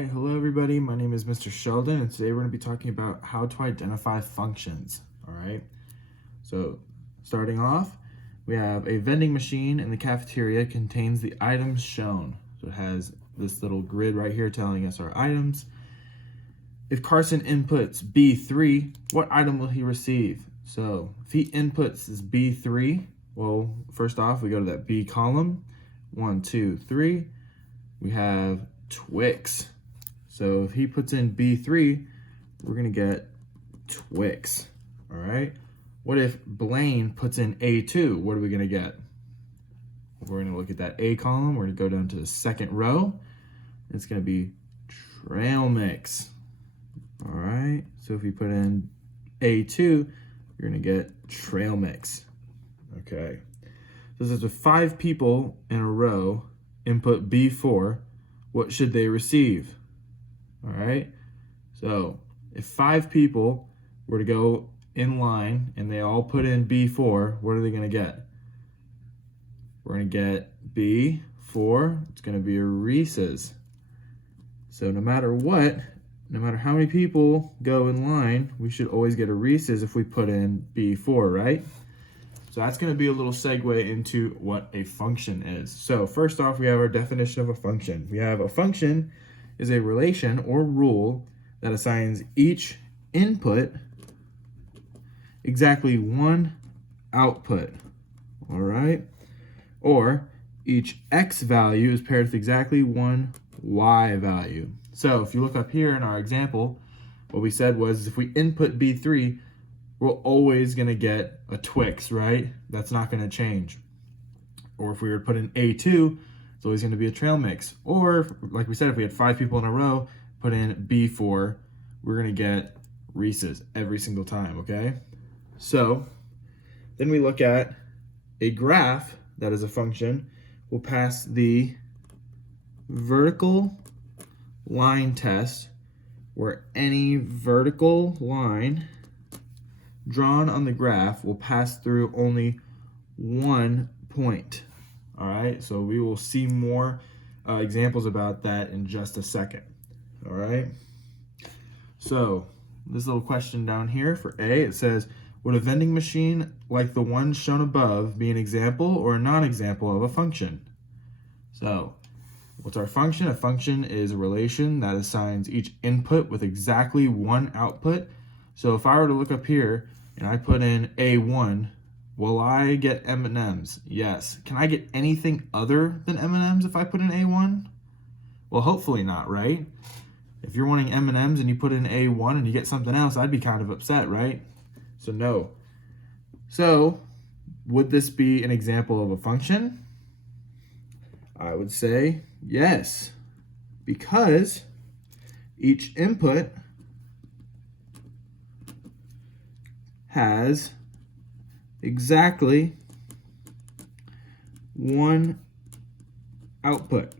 right, hello everybody. My name is Mr. Sheldon, and today we're going to be talking about how to identify functions. All right, so starting off, we have a vending machine in the cafeteria contains the items shown. So it has this little grid right here telling us our items. If Carson inputs B3, what item will he receive? So if he inputs this B3, well, first off, we go to that B column. 1, 2, 3. We have Twix. So if he puts in B3, we're gonna get Twix. All right. What if Blaine puts in A2? What are we gonna get? We're gonna look at that A column. We're gonna go down to the second row. It's gonna be trail mix. All right. So if you put in A2, you're gonna get trail mix. Okay. So this is with 5 people in a row input B4, what should they receive? All right, so if 5 people were to go in line and they all put in B4, what are they going to get? We're going to get B4, it's going to be a Reese's. So no matter what, no matter how many people go in line, we should always get a Reese's if we put in B4, right? So that's going to be a little segue into what a function is. So first off, we have our definition of a function. We have a function is a relation or rule that assigns each input exactly one output, all right? Or each x value is paired with exactly one y value. So if you look up here in our example, what we said was if we input B3, we're always going to get a Twix, right? That's not going to change. Or if we were to put in A2, it's always going to be a trail mix. Or, like we said, if we had 5 people in a row, put in B4, we're going to get Reese's every single time, okay? So, then we look at a graph that is a function. We'll pass the vertical line test, where any vertical line drawn on the graph will pass through only one point. All right, so we will see more examples about that in just a second. All right, so this little question down here for A, it says, would a vending machine like the one shown above be an example or a non-example of a function? So what's our function? A function is a relation that assigns each input with exactly one output. So if I were to look up here and I put in A1, will I get M&Ms? Yes. Can I get anything other than M&Ms if I put in A1? Well, hopefully not, right? If you're wanting M&Ms and you put in A1 and you get something else, I'd be kind of upset, right? So no. So would this be an example of a function? I would say yes, because each input has exactly one output.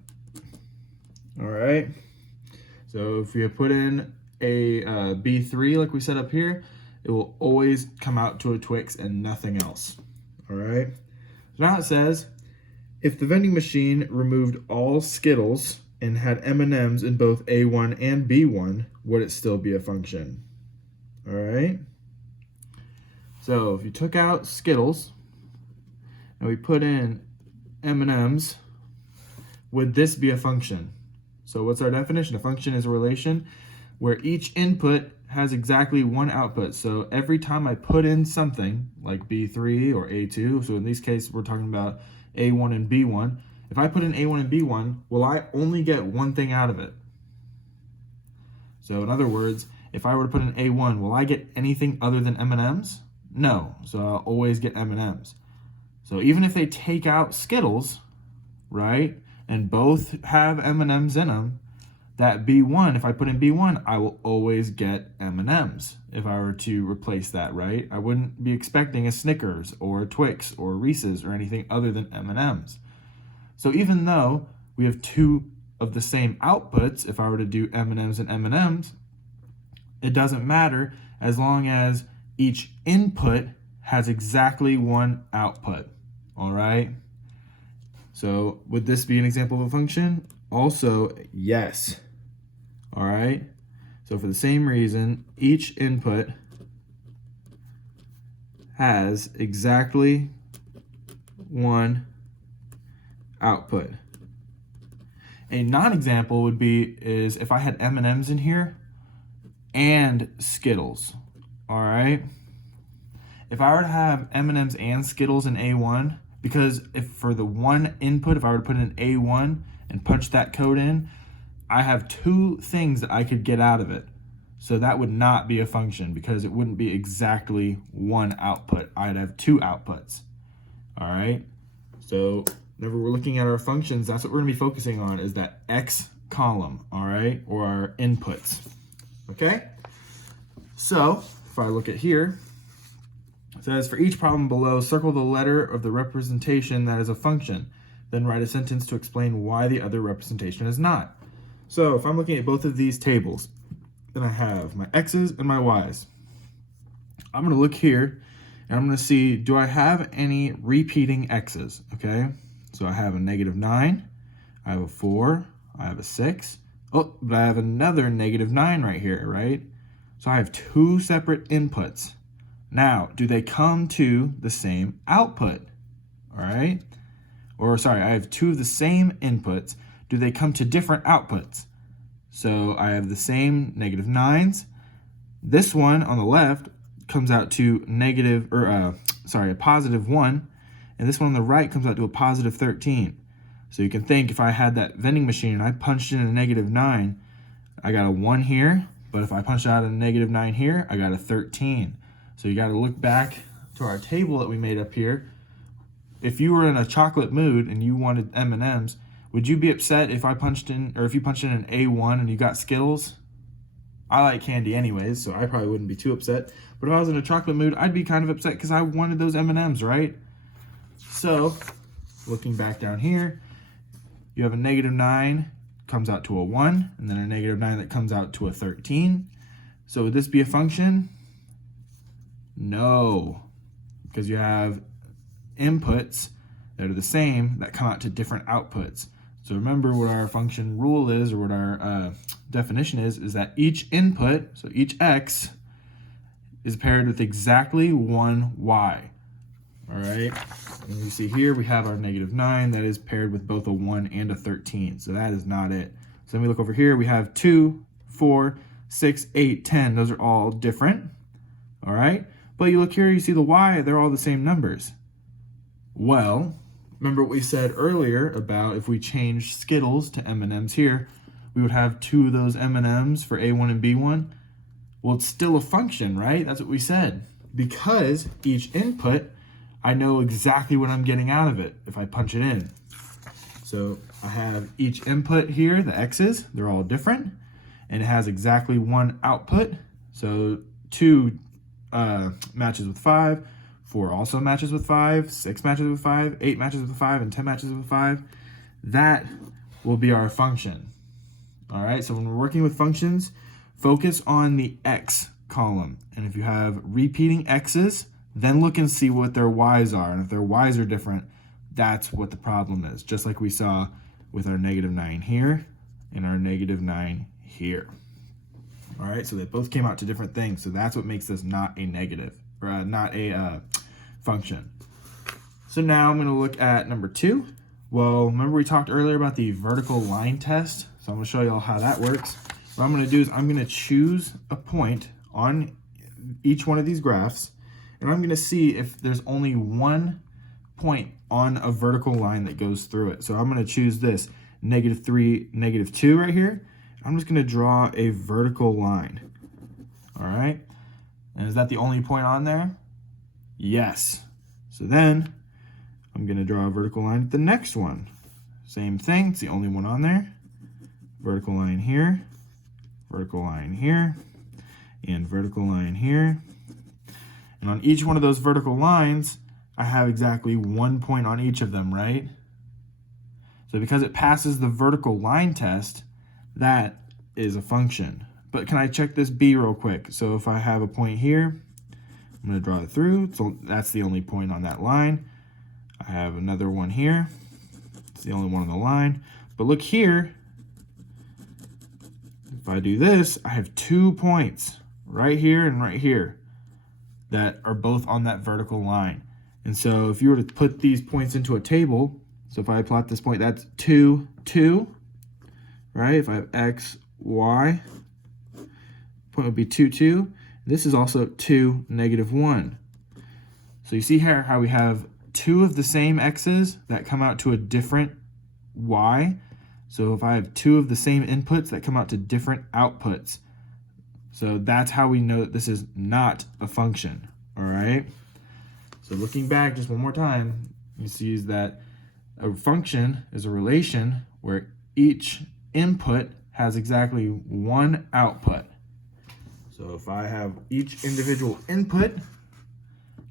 All right. So if you put in a B3, like we set up here, it will always come out to a Twix and nothing else. All right. So now it says, if the vending machine removed all Skittles and had M&Ms in both A1 and B1, would it still be a function? All right. So if you took out Skittles and we put in M&Ms, would this be a function? So what's our definition? A function is a relation where each input has exactly one output. So every time I put in something like B3 or A2, so in this case we're talking about A1 and B1, if I put in A1 and B1, will I only get one thing out of it? So in other words, if I were to put in A1, will I get anything other than M&Ms? No, so I'll always get M&Ms. So even if they take out Skittles, right, and both have M&Ms in them, that B1, if I put in B1, I will always get M&Ms if I were to replace that, right? I wouldn't be expecting a Snickers or a Twix or a Reese's or anything other than M&Ms. So even though we have 2 of the same outputs, if I were to do M&Ms and M&Ms, it doesn't matter as long as each input has exactly one output, all right? So would this be an example of a function? Also, yes. All right. So for the same reason, each input has exactly one output. A non-example would be is if I had M&Ms in here and Skittles. All right. If I were to have M&Ms and Skittles in A1, because if for the one input, if I were to put in A1 and punch that code in, I have two things that I could get out of it. So that would not be a function because it wouldn't be exactly one output. I'd have two outputs. All right. So whenever we're looking at our functions, that's what we're gonna be focusing on is that X column, all right, or our inputs, okay? So if I look at here, it says for each problem below, circle the letter of the representation that is a function, then write a sentence to explain why the other representation is not. So if I'm looking at both of these tables, then I have my X's and my Y's. I'm gonna look here and I'm gonna see, do I have any repeating X's, okay? So I have a -9, I have a 4, I have a 6. Oh, but I have another -9 right here, right? So I have two separate inputs. Now, do they come to the same output? All right? Or sorry, I have two of the same inputs. Do they come to different outputs? So I have the same -9s. This one on the left comes out to a +1, and this one on the right comes out to a +13. So you can think if I had that vending machine and I punched in a -9, I got a 1 here, but if I punched out a -9 here, I got a 13. So you got to look back to our table that we made up here. If you were in a chocolate mood and you wanted M&Ms, would you be upset if I punched in, or if you punched in an A1 and you got Skittles? I like candy anyways, so I probably wouldn't be too upset. But if I was in a chocolate mood, I'd be kind of upset because I wanted those M&Ms, right? So, looking back down here, you have a -9 comes out to a 1, and then a -9 that comes out to a 13. So would this be a function? No, because you have inputs that are the same that come out to different outputs. So remember what our function rule is, or what our definition is that each input, so each X, is paired with exactly one Y. All right, and you see here we have our -9 that is paired with both a 1 and a 13. So that is not it. So then we look over here, we have 2, 4, 6, 8, 10. Those are all different. All right, but you look here, you see the Y, they're all the same numbers. Well, remember what we said earlier about if we change Skittles to M&Ms here, we would have two of those M&Ms for A1 and B1. Well, it's still a function, right? That's what we said. Because each input, I know exactly what I'm getting out of it if I punch it in. So I have each input here, the X's, they're all different, and it has exactly one output. So 2 matches with 5, 4 also matches with 5, 6 matches with 5, 8 matches with 5, and 10 matches with 5. That will be our function. All right, so when we're working with functions, focus on the X column. And if you have repeating X's, then look and see what their Y's are. And if their Y's are different, that's what the problem is. Just like we saw with our -9 here and our -9 here. All right, so they both came out to different things. So that's what makes this not a negative, or not a function. So now I'm gonna look at number 2. Well, remember we talked earlier about the vertical line test? So I'm gonna show you all how that works. What I'm gonna do is I'm gonna choose a point on each one of these graphs, and I'm gonna see if there's only one point on a vertical line that goes through it. So I'm gonna choose this -3, -2 right here. I'm just gonna draw a vertical line. All right, and is that the only point on there? Yes. So then I'm gonna draw a vertical line at the next one. Same thing, it's the only one on there. Vertical line here, vertical line here, and vertical line here. And on each one of those vertical lines, I have exactly one point on each of them, right? So because it passes the vertical line test, that is a function. But can I check this B real quick? So if I have a point here, I'm gonna draw it through. So that's the only point on that line. I have another one here. It's the only one on the line. But look here, if I do this, I have 2 points right here and right here that are both on that vertical line. And so if you were to put these points into a table, so if I plot this point, that's 2, 2, right? If I have x, y, point would be 2, 2. This is also 2, negative 1. So you see here how we have 2 of the same x's that come out to a different y. So if I have 2 of the same inputs that come out to different outputs. So that's how we know that this is not a function, all right? So looking back just one more time, you see is that a function is a relation where each input has exactly one output. So if I have each individual input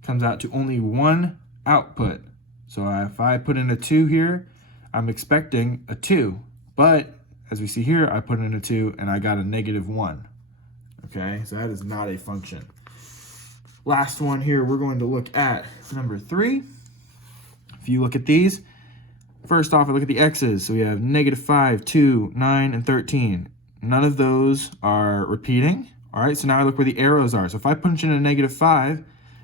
comes out to only one output. So if I put in a 2 here, I'm expecting a 2. But as we see here, I put in a 2 and I got a negative 1. Okay, so that is not a function. Last one here, we're going to look at number 3. If you look at these, first off, I look at the x's. So we have negative 5, 2, 9, and 13. None of those are repeating. All right, so now I look where the arrows are. So if I punch in a negative 5,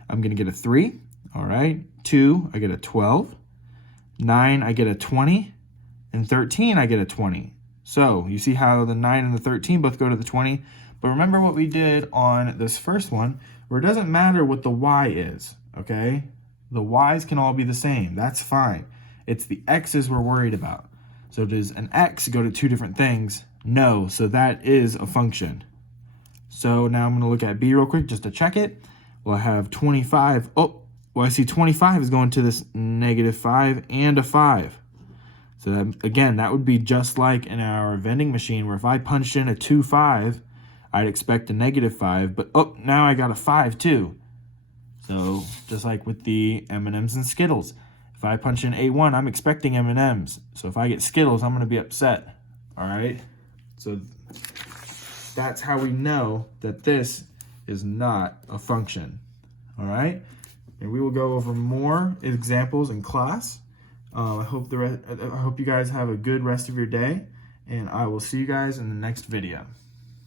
I'm going to get a 3. All right, 2, I get a 12. 9, I get a 20. And 13, I get a 20. So you see how the 9 and the 13 both go to the 20. But remember what we did on this first one, where it doesn't matter what the y is, okay? The y's can all be the same. That's fine. It's the x's we're worried about. So does an x go to 2 different things? No, so that is a function. So now I'm going to look at b real quick just to check it. Well, I have 25. Oh, well, I see 25 is going to this negative 5 and a 5. So that, again, that would be just like in our vending machine where if I punched in a 2, 5, I'd expect a negative 5. But, oh, now I got a 5 too. So just like with the M&Ms and Skittles. If I punch in A1, I'm expecting M&Ms. So if I get Skittles, I'm going to be upset. All right? So that's how we know that this is not a function. All right? And we will go over more examples in class. I hope you guys have a good rest of your day, and I will see you guys in the next video.